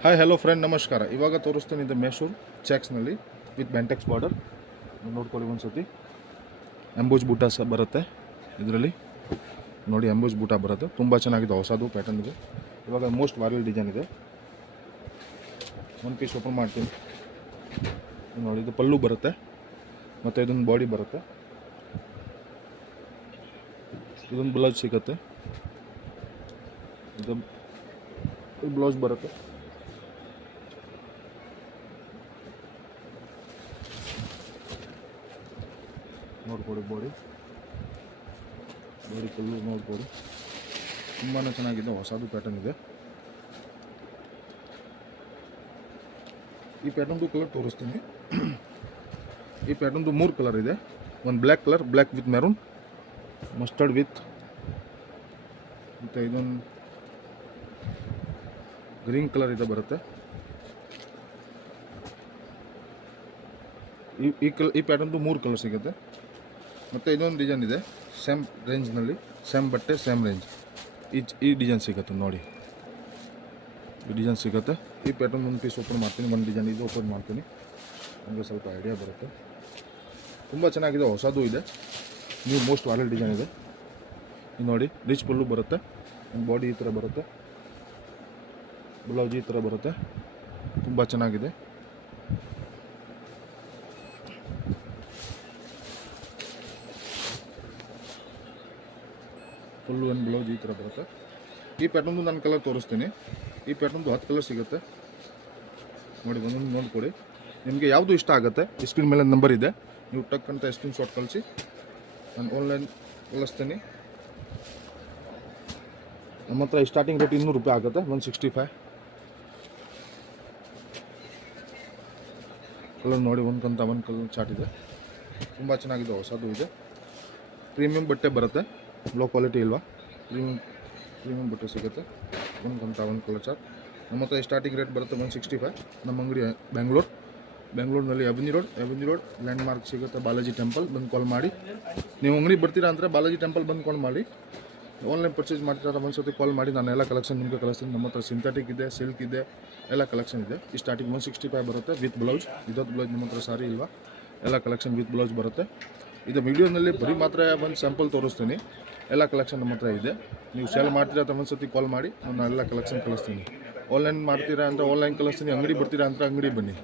Hi hello friend ನಮಸ್ಕಾರ. ಇವಾಗ ತೋರಿಸ್ತೀನಿ ಇದು ಮೆಶೂರ್ ಚೆಕ್ಸ್ನಲ್ಲಿ ವಿತ್ ಬ್ಯಾಂಟೆಕ್ಸ್ ಬಾರ್ಡರ್. ನೋಡ್ಕೊಳ್ಳಿ ಒಂದು ಸತಿ. ಎಂಬೂಜ್ ಬೂಟ ಸಹ ಬರುತ್ತೆ ಇದರಲ್ಲಿ. ನೋಡಿ ಎಂಬೂಜ್ ಬೂಟ ಬರುತ್ತೆ, ತುಂಬ ಚೆನ್ನಾಗಿದೆ, ಹೊಸದು ಪ್ಯಾಟರ್ನ್ ಇದೆ. ಇವಾಗ ಮೋಸ್ಟ್ ವೈರಲ್ ಡಿಸೈನ್ ಇದೆ. ಒಂದು ಪೀಸ್ ಓಪನ್ ಮಾಡ್ತೀನಿ ನೋಡಿ. ಇದು ಪಲ್ಲು ಬರುತ್ತೆ ಮತ್ತು ಇದೊಂದು ಬಾಡಿ ಬರುತ್ತೆ. ಇದೊಂದು ಬ್ಲೌಸ್ ಸಿಗುತ್ತೆ. ಇದು ಬ್ಲೌಸ್ ಬರುತ್ತೆ. ನೋಡ್ಕೊಡಿ ಬಾಡಿ ಫುಲ್ಲು ನೋಡ್ಕೊಡಿ, ತುಂಬಾ ಚೆನ್ನಾಗಿದೆ, ಹೊಸದು ಪ್ಯಾಟರ್ನ್ ಇದೆ. ಈ ಪ್ಯಾಟರ್ನ್ದು ಕಲರ್ ತೋರಿಸ್ತೀನಿ. ಈ ಪ್ಯಾಟರ್ನ್ದು 3 ಕಲರ್ ಇದೆ. ಒಂದು black colour, black with maroon, mustard with, ಮತ್ತು ಇದೊಂದು ಗ್ರೀನ್ ಕಲರ್ ಇದೆ ಬರುತ್ತೆ. ಈ ಪ್ಯಾಟರ್ನ್ದು 3 ಕಲರ್ ಸಿಗುತ್ತೆ. ಮತ್ತು ಇದೊಂದು ಡಿಸೈನ್ ಇದೆ ಸೇಮ್ ರೇಂಜ್ನಲ್ಲಿ, ಸೇಮ್ ಬಟ್ಟೆ ಸೇಮ್ ರೇಂಜ್. ಈ ಡಿಸೈನ್ ಸಿಗುತ್ತೆ ನೋಡಿ, ಈ ಡಿಸೈನ್ ಸಿಗುತ್ತೆ. ಈ ಪ್ಯಾಟರ್ನ್ ಒಂದು ಪೀಸ್ ಓಪನ್ ಮಾಡ್ತೀನಿ, ಒಂದು ಡಿಸೈನ್ ಇದು ಓಪನ್ ಮಾಡ್ತೀನಿ, ನಮಗೆ ಸ್ವಲ್ಪ ಐಡಿಯಾ ಬರುತ್ತೆ. ತುಂಬ ಚೆನ್ನಾಗಿದೆ, ಹೊಸದು ಇದೆ, ನೀವು ಮೋಸ್ಟ್ ವೈರಲ್ ಡಿಸೈನ್ ಇದೆ. ಇದು ನೋಡಿ, ರಿಚ್ ಪಲ್ಲು ಬರುತ್ತೆ, ಒಂದು ಬಾಡಿ ಈ ಥರ ಬರುತ್ತೆ, ಬ್ಲೌಸ್ ಈ ಥರ ಬರುತ್ತೆ, ತುಂಬ ಚೆನ್ನಾಗಿದೆ. ಫುಲ್ಲು ಒಂದು ಬ್ಲೌಸ್ ಈ ಥರ ಬರುತ್ತೆ. ಈ ಪ್ಯಾಟರ್ನ್ದು ನಾನು ಕಲರ್ ತೋರಿಸ್ತೀನಿ. ಈ ಪ್ಯಾಟರ್ನ್ದು 10 ಕಲರ್ ಸಿಗುತ್ತೆ ನೋಡಿ, ಒಂದೊಂದು ನೋಡ್ಕೊಡಿ. ನಿಮಗೆ ಯಾವುದು ಇಷ್ಟ ಆಗುತ್ತೆ, ಸ್ಕ್ರೀನ್ ಮೇಲೆ ನಂಬರ್ ಇದೆ, ನೀವು ಟಕ್ ಅಂತ ಸ್ಕ್ರೀನ್ ಶಾಟ್ ಕಳಿಸಿ, ನಾನು ಆನ್ಲೈನ್ ಕಳಿಸ್ತೀನಿ. ನಮ್ಮ ಹತ್ರ ಸ್ಟಾರ್ಟಿಂಗ್ ರೇಟ್ 200 ರೂಪಾಯಿ ಆಗುತ್ತೆ, 165. ಕಲರ್ ನೋಡಿ, ಒಂದು ಕಲರ್ ಚಾರ್ಟ್ ಇದೆ, ತುಂಬ ಚೆನ್ನಾಗಿದೆ, ಹೊಸದು ಇದೆ. ಪ್ರೀಮಿಯಂ ಬಟ್ಟೆ ಬರುತ್ತೆ, ಲೋ ಕ್ವಾಲಿಟಿ ಇಲ್ವಾ, ಪ್ರೀಮಿಯಂ ಬಟ್ಟೆ ಸಿಗುತ್ತೆ. ಒಂದು ಕಲರ್ ಚಾರ್ಟ್. ನಮ್ಮ ಹತ್ರ ಸ್ಟಾರ್ಟಿಂಗ್ ರೇಟ್ ಬರುತ್ತೆ 165. ನಮ್ಮ ಅಂಗಡಿ ಬೆಂಗಳೂರಿನಲ್ಲಿ ಎವನ್ಯೂ ರೋಡ್ ಲ್ಯಾಂಡ್ ಮಾರ್ಕ್ ಸಿಗುತ್ತೆ, ಬಾಲಾಜಿ ಟೆಂಪಲ್. ಬಂದು ಕಾಲ್ ಮಾಡಿ. ನೀವು ಅಂಗಡಿ ಬರ್ತೀರಾ ಅಂದರೆ ಬಾಲಾಜಿ ಟೆಂಪಲ್ ಬಂದು ಕಾಲ್ ಮಾಡಿ. ಆನ್ಲೈನ್ ಪರ್ಚೇಸ್ ಮಾಡ್ತೀರಾ ಒಂದು ಸತಿ ಕಾಲ್ ಮಾಡಿ, ನಾನು ಎಲ್ಲ ಕಲೆಕ್ಷನ್ ನಿಮಗೆ ಕಳಿಸ್ತೀನಿ. ನಮ್ಮ ಹತ್ರ ಸಿಂಥೆಟಿಕ್ ಇದೆ, ಸಿಲ್ಕ್ ಇದೆ, ಎಲ್ಲ ಕಲೆಕ್ಷನ್ ಇದೆ. ಈ ಸ್ಟಾರ್ಟಿಂಗ್ 165 ಬರುತ್ತೆ ವಿತ್ ಬ್ಲೌಸ್. ಇದೊಂದು ಬ್ಲೌಸ್ ನಿಮ್ಮ ಹತ್ರ ಸಾರಿ ಇಲ್ವಾ, ಎಲ್ಲ ಕಲೆಕ್ಷನ್ ವಿತ್ ಬ್ಲೌಸ್ ಬರುತ್ತೆ. ಇದು ವಿಡಿಯೋನಲ್ಲಿ ಬರೀ ಮಾತ್ರ ಒಂದು ಸ್ಯಾಂಪಲ್ ತೋರಿಸ್ತೀನಿ, ಎಲ್ಲ ಕಲೆಕ್ಷನ್ ನಮ್ಮ ಹತ್ರ ಇದೆ. ನೀವು ಸೇಲ್ ಮಾಡ್ತೀರಾ ಅಂತ ಒಂದು ಸತಿ ಕಾಲ್ ಮಾಡಿ, ನಾನು ಎಲ್ಲ ಕಲೆಕ್ಷನ್ ಕಳಿಸ್ತೀನಿ. ಆನ್ಲೈನ್ ಮಾಡ್ತೀರಾ ಅಂದರೆ ಆನ್ಲೈನ್ ಕಳಿಸ್ತೀನಿ, ಅಂಗಡಿ ಬರ್ತೀರಾ ಅಂತ ಅಂಗಡಿ ಬನ್ನಿ.